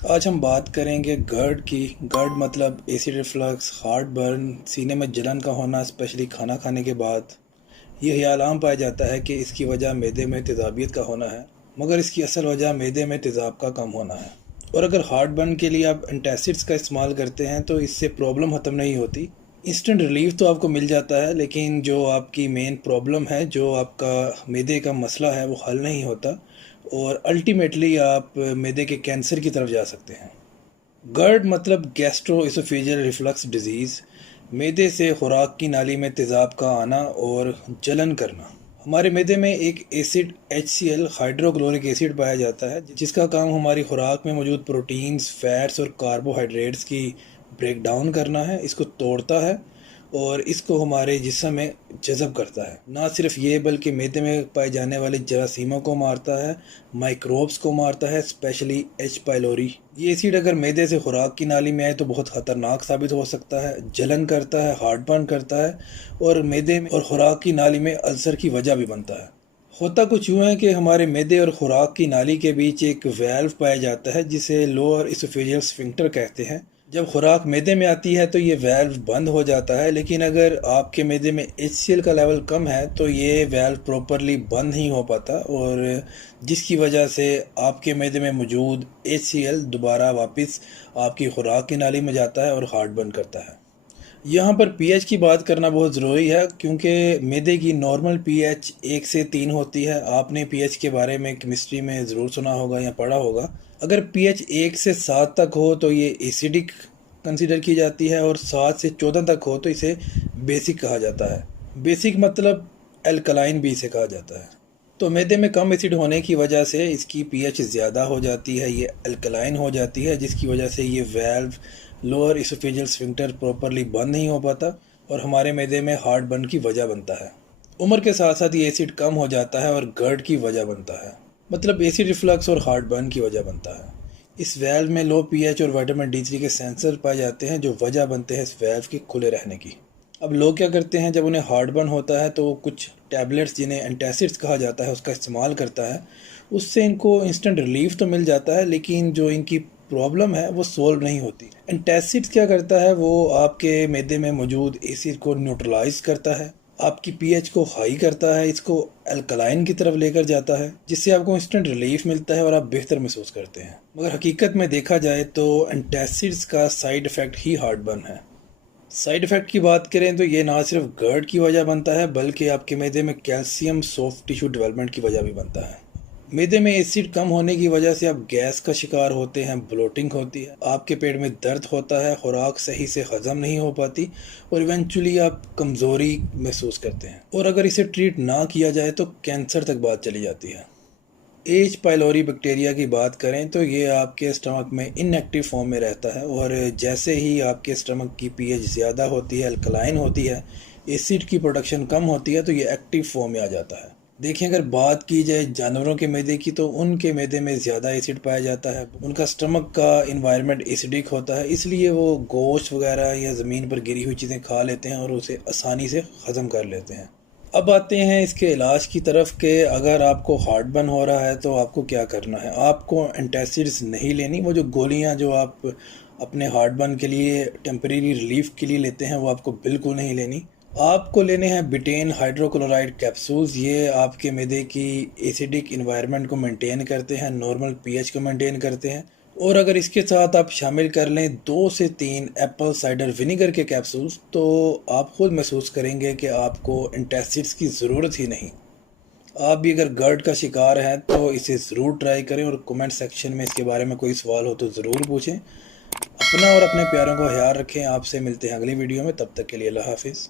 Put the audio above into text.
आज हम बात करेंगे GERD की। GERD मतलब एसिड रिफ्लक्स, हार्ट बर्न, सीने में जलन का होना, स्पेशली खाना खाने के बाद। ये ख्याल आम पाया जाता है कि इसकी वजह मैदे में तेज़ाबियत का होना है, मगर इसकी असल वजह मैदे में तेज़ाब का कम होना है। और अगर हार्ट बर्न के लिए आप एंटासिड्स का इस्तेमाल करते हैं तो इससे प्रॉब्लम ख़त्म नहीं होती। इंस्टेंट रिलीफ तो आपको मिल जाता है, लेकिन जो आपकी मेन प्रॉब्लम है, जो आपका मैदे का मसला है, वो हल नहीं होता और अल्टीमेटली आप मैदे के कैंसर की तरफ जा सकते हैं। GERD मतलब गैस्ट्रो इसोफेजियल रिफ्लक्स डिजीज़, मैदे से खुराक की नाली में तेज़ाब का आना और जलन करना। हमारे मैदे में एक एसिड HCl हाइड्रोक्लोरिक एसिड पाया जाता है, जिसका काम हमारी खुराक में मौजूद प्रोटीन्स, फैट्स और कार्बोहाइड्रेट्स की ब्रेक डाउन करना है। इसको तोड़ता है और इसको हमारे जिस्म में जज़ब करता है। ना सिर्फ ये, बल्कि मैदे में पाए जाने वाले जरासीमों को मारता है, माइक्रोब्स को मारता है, स्पेशली H पाइलोरी। ये एसिड अगर मैदे से खुराक की नाली में आए तो बहुत ख़तरनाक साबित हो सकता है। जलन करता है, हार्ट बर्न करता है और मैदे में और खुराक की नाली में अल्सर की वजह भी बनता है। होता कुछ यूँ है कि हमारे मैदे और खुराक की नाली के बीच एक वेल्व पाया जाता है, जिसे लोअर इसोफेजियल स्फिंक्टर कहते हैं। जब खुराक मैदे में आती है तो ये वेल्व बंद हो जाता है, लेकिन अगर आपके मैदे में HCl का लेवल कम है तो ये वेल्व प्रॉपरली बंद नहीं हो पाता, और जिसकी वजह से आपके मैदे में मौजूद HCl दोबारा वापस आपकी खुराक की नाली में जाता है और हार्ट बर्न करता है। यहाँ पर पीएच की बात करना बहुत ज़रूरी है, क्योंकि मैदे की नॉर्मल पीएच 1 से 3 होती है। आपने पीएच के बारे में केमिस्ट्री में ज़रूर सुना होगा या पढ़ा होगा। अगर पीएच 1 से 7 तक हो तो ये एसिडिक कंसीडर की जाती है, और 7 से 14 तक हो तो इसे बेसिक कहा जाता है। बेसिक मतलब एल्कलाइन भी इसे कहा जाता है। तो मैदे में कम एसिड होने की वजह से इसकी पीएच ज़्यादा हो जाती है, ये अल्कलाइन हो जाती है, जिसकी वजह से ये valve lower oesophageal sphincter properly बंद नहीं हो पाता और हमारे मैदे में हार्ट बर्न की वजह बनता है। उम्र के साथ साथ ये एसिड कम हो जाता है और GERD की वजह बनता है, मतलब एसिड रिफ्लक्स और हार्ट बर्न की वजह बनता है। इस वेल्व में लो पीएच और विटामिन D3 के सेंसर पाए जाते हैं, जो वजह बनते हैं इस वेल्व के खुले रहने की। अब लोग क्या करते हैं, जब उन्हें हार्ट बर्न होता है तो वो कुछ टैबलेट्स, जिन्हें एंटासिड्स कहा जाता है, उसका इस्तेमाल करता है। उससे इनको इंस्टेंट रिलीफ तो मिल जाता है, लेकिन जो इनकी प्रॉब्लम है वो सोल्व नहीं होती। एंटासिड्स क्या करता है, वो आपके मैदे में मौजूद एसिड को न्यूट्रलाइज करता है, आपकी पीएच को हाई करता है, इसको अल्कलाइन की तरफ लेकर जाता है, जिससे आपको इंस्टेंट रिलीफ मिलता है और आप बेहतर महसूस करते हैं। मगर हकीकत में देखा जाए तो एंटासिड्स का साइड इफ़ेक्ट ही हार्ट बर्न है। साइड इफ़ेक्ट की बात करें तो ये ना सिर्फ GERD की वजह बनता है, बल्कि आपके मैदे में कैल्शियम सॉफ्ट टिश्यू डेवलपमेंट की वजह भी बनता है। मैदे में एसिड कम होने की वजह से आप गैस का शिकार होते हैं, ब्लोटिंग होती है, आपके पेट में दर्द होता है, खुराक सही से हजम नहीं हो पाती और इवेंचुअली आप कमज़ोरी महसूस करते हैं। और अगर इसे ट्रीट ना किया जाए तो कैंसर तक बात चली जाती है। H पाइलोरी बैक्टीरिया की बात करें तो ये आपके स्टमक में इनएक्टिव फॉर्म में रहता है, और जैसे ही आपके स्टमक की पीएच ज़्यादा होती है, अल्कलाइन होती है, एसिड की प्रोडक्शन कम होती है, तो ये एक्टिव फॉर्म में आ जाता है। देखिए, अगर बात की जाए जानवरों के मैदे की तो उनके मैदे में ज़्यादा एसिड पाया जाता है। उनका स्टमक का इन्वायरमेंट एसिडिक होता है, इसलिए वो गोश्त वगैरह या ज़मीन पर गिरी हुई चीज़ें खा लेते हैं और उसे आसानी से हज़म कर लेते हैं। अब आते हैं इसके इलाज की तरफ के अगर आपको हार्ट बर्न हो रहा है तो आपको क्या करना है। आपको एंटासिड्स नहीं लेनी। वो जो गोलियां जो आप अपने हार्ट बर्न के लिए टेम्परेरी रिलीफ के लिए लेते हैं, वो आपको बिल्कुल नहीं लेनी। आपको लेने हैं बिटेन हाइड्रोक्लोराइड कैप्सूल्स। ये आपके मैदे की एसिडिक इन्वायरमेंट को मेंटेन करते हैं, नॉर्मल पीएच को मेंटेन करते हैं। और अगर इसके साथ आप शामिल कर लें 2 से 3 एप्पल साइडर विनेगर के कैप्सूल्स, तो आप खुद महसूस करेंगे कि आपको एंटासिड्स की ज़रूरत ही नहीं। आप भी अगर GERD का शिकार हैं तो इसे ज़रूर ट्राई करें, और कमेंट सेक्शन में इसके बारे में कोई सवाल हो तो ज़रूर पूछें। अपना और अपने प्यारों का ख्याल रखें। आपसे मिलते हैं अगली वीडियो में, तब तक के लिए अल्लाह हाफिज़।